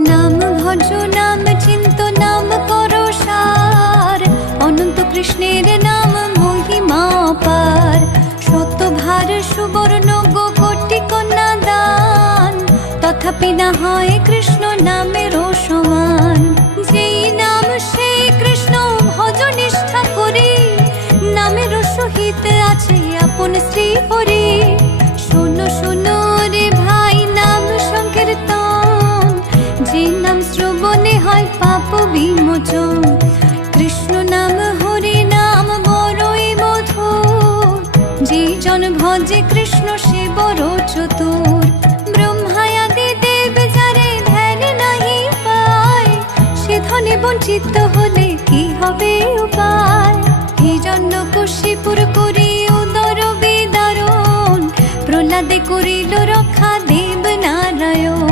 নাম ভজ, নাম চিন্ত, নাম করো সার। অনন্ত কৃষ্ণের নাম মহিমা পার। শত ভার সুবর্ণ, গো কোটি কন্যা দান। তথাপি না হয় কৃষ্ণ নামের সমান। যেই নাম, সেই কৃষ্ণ ভজ নিষ্ঠা করি। নামের সহিত আছে আপন শ্রী হরি। শোনো শোনো যে নাম শ্রবণে হয় পাপ বিমোচন। কৃষ্ণ নাম, হরি নাম বড়ই মধুর। যে জন ভজে কৃষ্ণ সে বড় চতুর। ব্রহ্মায়াদি দেব যারে ধ্যান নাহি পায়। সে ধনে বঞ্চিত হলে কি হবে উপায়? এই জন্য কশিপুর করি উদর বিদারণ। প্রহ্লাদে করিল রক্ষা দেব নারায়ণ।